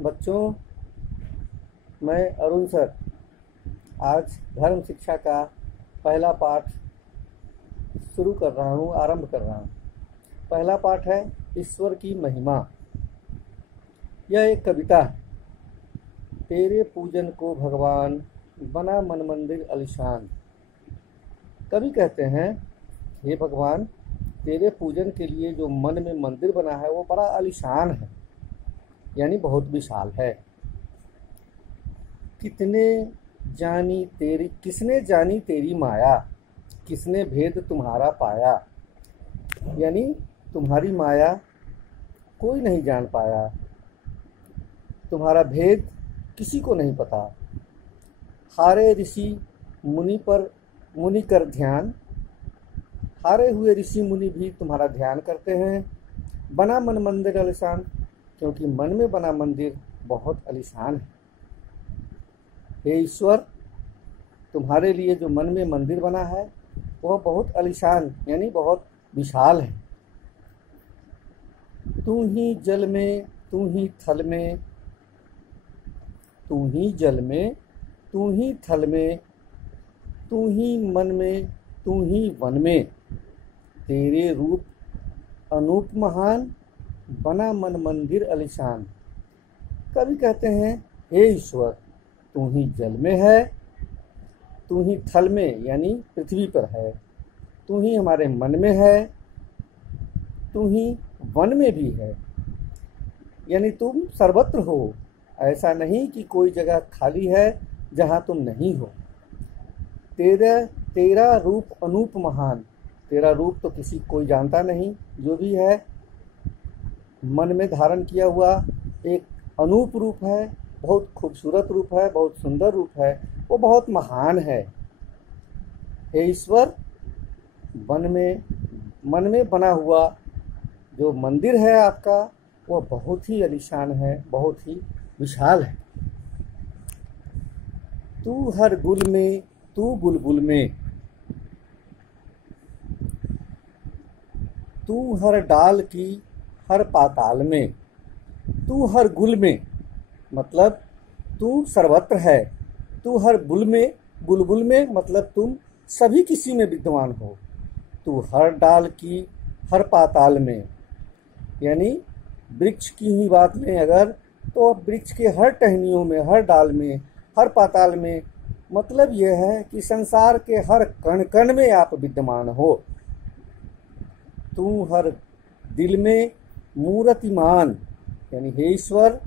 बच्चों, मैं अरुण सर आज धर्म शिक्षा का पहला पाठ शुरू कर रहा हूँ, आरंभ कर रहा हूँ। पहला पाठ है ईश्वर की महिमा। यह एक कविता है। तेरे पूजन को भगवान बना मन मंदिर आलीशान। कवि कहते हैं, हे भगवान, तेरे पूजन के लिए जो मन में मंदिर बना है वो बड़ा आलीशान है, यानी बहुत विशाल है। किसने जानी तेरी माया, किसने भेद तुम्हारा पाया। यानी तुम्हारी माया कोई नहीं जान पाया, तुम्हारा भेद किसी को नहीं पता। हारे ऋषि मुनि कर ध्यान, हारे हुए ऋषि मुनि भी तुम्हारा ध्यान करते हैं। बना मन मंदिर आलीशान, क्योंकि मन में बना मंदिर बहुत आलीशान है। हे ईश्वर, तुम्हारे लिए जो मन में मंदिर बना है वह बहुत आलीशान यानी बहुत विशाल है। तू ही जल में, तू ही थल में, तू ही जल में, तू ही थल में, तू ही मन में, तू ही वन में। तेरे रूप अनूप महान, बना मन मंदिर आलीशान। कवि कहते हैं, हे ईश्वर, तू ही जल में है, तू ही थल में यानी पृथ्वी पर है, तू ही हमारे मन में है, तू ही वन में भी है, यानी तुम सर्वत्र हो। ऐसा नहीं कि कोई जगह खाली है जहाँ तुम नहीं हो। तेरा रूप अनूप महान। तेरा रूप तो किसी कोई जानता नहीं, जो भी है मन में धारण किया हुआ एक अनूप रूप है, बहुत खूबसूरत रूप है, बहुत सुंदर रूप है, वो बहुत महान है। हे ईश्वर, मन में बना हुआ जो मंदिर है आपका वो बहुत ही आलीशान है, बहुत ही विशाल है। तू हर गुल में, तू बुलबुल में, तू हर डाल की हर पाताल में। तू हर गुल में मतलब तू सर्वत्र है, तू हर बुलबुल में मतलब तुम सभी किसी में विद्यमान हो। तू हर डाल की हर पाताल में, यानी वृक्ष की ही बात लें अगर, तो वृक्ष के हर टहनियों में, हर डाल में, हर पाताल में, मतलब यह है कि संसार के हर कण कण में आप विद्यमान हो। तू हर दिल में मूर्तिमान, यानी हे ईश्वर,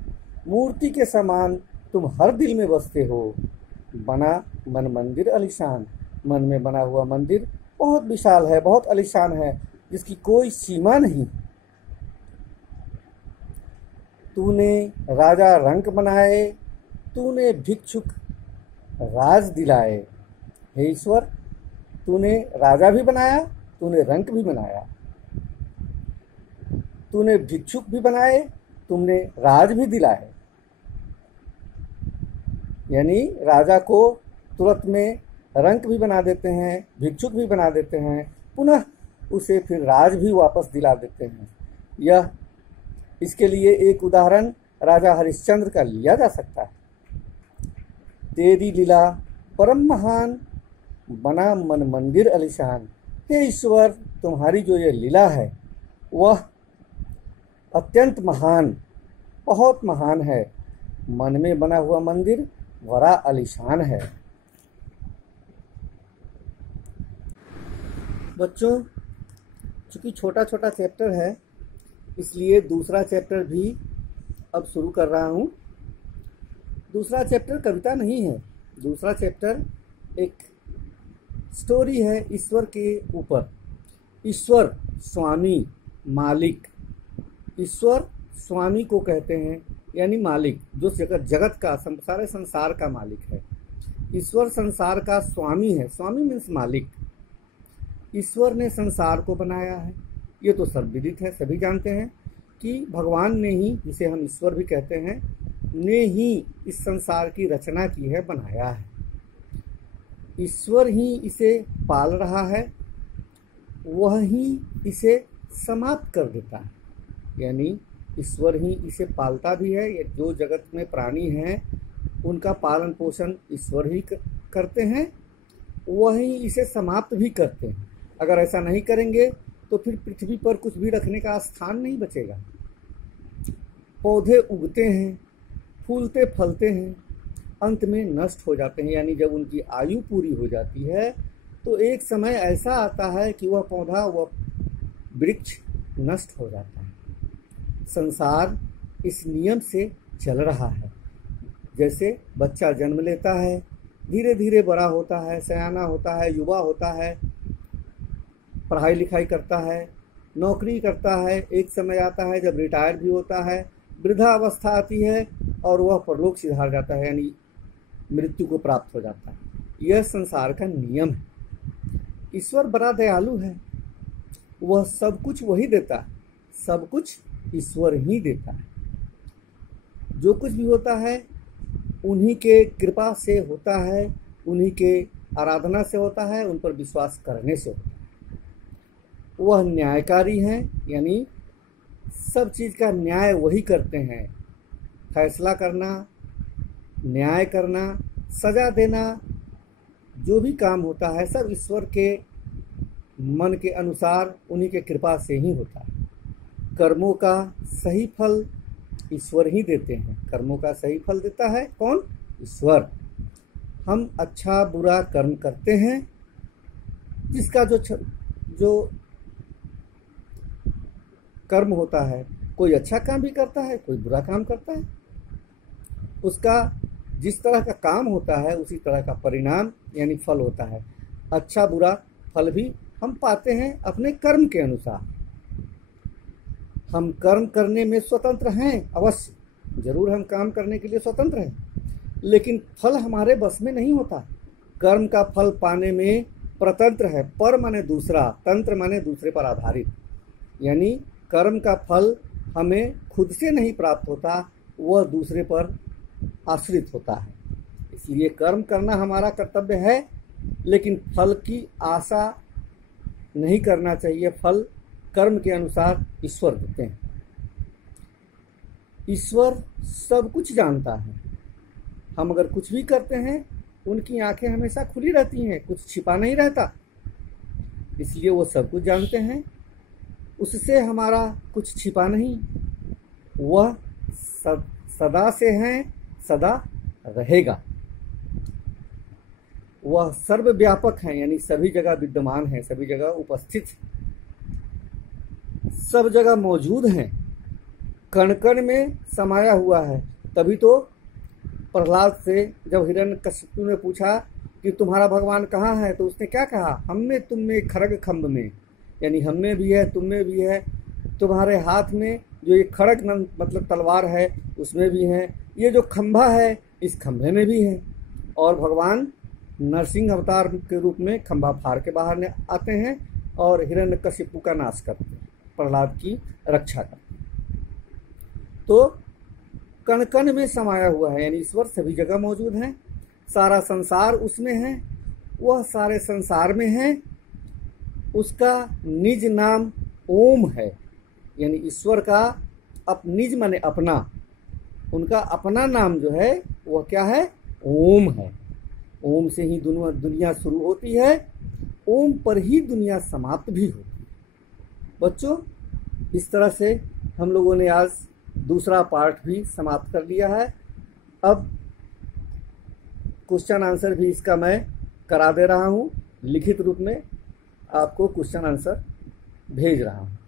मूर्ति के समान तुम हर दिल में बसते हो। बना मन मंदिर आलीशान, मन में बना हुआ मंदिर बहुत विशाल है, बहुत आलीशान है, जिसकी कोई सीमा नहीं। तूने राजा रंक बनाए, तूने भिक्षुक राज दिलाए। हे ईश्वर, तूने राजा भी बनाया, तूने रंक भी बनाया, तूने भिक्षुक भी बनाए, तुमने राज भी दिलाए। यानी राजा को तुरंत में रंक भी बना देते हैं, भिक्षुक भी बना देते हैं, पुनः उसे फिर राज भी वापस दिला देते हैं। इसके लिए एक उदाहरण राजा हरिश्चंद्र का लिया जा सकता है। तेरी लीला परम महान, बना मन मंदिर आलीशान। हे ईश्वर, तुम्हारी जो ये लीला है वह अत्यंत महान, बहुत महान है। मन में बना हुआ मंदिर बड़ा आलीशान है। बच्चों, चूँकि छोटा छोटा चैप्टर है इसलिए दूसरा चैप्टर भी अब शुरू कर रहा हूँ। दूसरा चैप्टर कविता नहीं है, दूसरा चैप्टर एक स्टोरी है ईश्वर के ऊपर। ईश्वर स्वामी, मालिक। ईश्वर स्वामी को कहते हैं, यानी मालिक, जो जगत का, सारे संसार का मालिक है। ईश्वर संसार का स्वामी है। स्वामी मीन्स मालिक। ईश्वर ने संसार को बनाया है, ये तो सब विदित है, सभी जानते हैं कि भगवान ने ही, जिसे हम ईश्वर भी कहते हैं, ने ही इस संसार की रचना की है, बनाया है। ईश्वर ही इसे पाल रहा है, वह ही इसे समाप्त कर देता है। यानी ईश्वर ही इसे पालता भी है। ये जो जगत में प्राणी हैं उनका पालन पोषण ईश्वर ही करते हैं, वही इसे समाप्त भी करते हैं। अगर ऐसा नहीं करेंगे तो फिर पृथ्वी पर कुछ भी रखने का स्थान नहीं बचेगा। पौधे उगते हैं, फूलते फलते हैं, अंत में नष्ट हो जाते हैं। यानी जब उनकी आयु पूरी हो जाती है तो एक समय ऐसा आता है कि वह पौधा, वह वृक्ष नष्ट हो जाता है। संसार इस नियम से चल रहा है। जैसे बच्चा जन्म लेता है, धीरे धीरे बड़ा होता है, सयाना होता है, युवा होता है, पढ़ाई लिखाई करता है, नौकरी करता है। एक समय आता है जब रिटायर भी होता है, वृद्धावस्था आती है और वह परलोक सिधार जाता है, यानी मृत्यु को प्राप्त हो जाता है। यह संसार का नियम है। ईश्वर बड़ा दयालु है, वह सब कुछ वही देता है, सब कुछ ईश्वर ही देता है। जो कुछ भी होता है उन्हीं के कृपा से होता है, उन्हीं के आराधना से होता है, उन पर विश्वास करने से होता है। वह न्यायकारी हैं, यानी सब चीज़ का न्याय वही करते हैं। फैसला करना, न्याय करना, सजा देना, जो भी काम होता है सब ईश्वर के मन के अनुसार, उन्हीं के कृपा से ही होता है। कर्मों का सही फल ईश्वर ही देते हैं। कर्मों का सही फल देता है कौन? ईश्वर। हम अच्छा बुरा कर्म करते हैं, जिसका जो कर्म होता है, कोई अच्छा काम भी करता है, कोई बुरा काम करता है। उसका जिस तरह का काम होता है उसी तरह का परिणाम यानी फल होता है। अच्छा बुरा फल भी हम पाते हैं अपने कर्म के अनुसार। हम कर्म करने में स्वतंत्र हैं, अवश्य जरूर हम काम करने के लिए स्वतंत्र हैं, लेकिन फल हमारे बस में नहीं होता। कर्म का फल पाने में परतंत्र है। पर माने दूसरा, तंत्र माने दूसरे पर आधारित, यानी कर्म का फल हमें खुद से नहीं प्राप्त होता, वह दूसरे पर आश्रित होता है। इसलिए कर्म करना हमारा कर्तव्य है, लेकिन फल की आशा नहीं करना चाहिए। फल कर्म के अनुसार ईश्वर देते हैं। ईश्वर सब कुछ जानता है। हम अगर कुछ भी करते हैं उनकी आंखें हमेशा खुली रहती हैं, कुछ छिपा नहीं रहता, इसलिए वो सब कुछ जानते हैं। उससे हमारा कुछ छिपा नहीं, वह सदा से हैं, सदा रहेगा। वह सर्वव्यापक है, यानी सभी जगह विद्यमान है, सभी जगह उपस्थित, सब जगह मौजूद हैं, कण कण में समाया हुआ है। तभी तो प्रहलाद से जब हिरण्यकशिपु ने पूछा कि तुम्हारा भगवान कहाँ है, तो उसने क्या कहा? हम में तुम में खड़ग खम्भ में, यानी हम में भी है, तुम में भी है। तुम्हारे हाथ में जो ये खड़ग मतलब तलवार है उसमें भी है, ये जो खंभा है इस खंभे में भी है। और भगवान नरसिंह अवतार के रूप में खंभा फाड़ के बाहर आते हैं और हिरण्यकशिपु का नाश करते हैं, प्रहलाद की रक्षा करते हैं। तो कण कण में समाया हुआ है, यानी ईश्वर सभी जगह मौजूद है। सारा संसार उसमें है, वह सारे संसार में है। उसका निज नाम ओम है, यानी ईश्वर का निज माने अपना, उनका अपना नाम जो है वह क्या है? ओम है। ओम से ही दुनिया शुरू होती है, ओम पर ही दुनिया समाप्त भी होती है। बच्चों, इस तरह से हम लोगों ने आज दूसरा पार्ट भी समाप्त कर लिया है। अब क्वेश्चन आंसर भी इसका मैं करा दे रहा हूँ, लिखित रूप में आपको क्वेश्चन आंसर भेज रहा हूँ।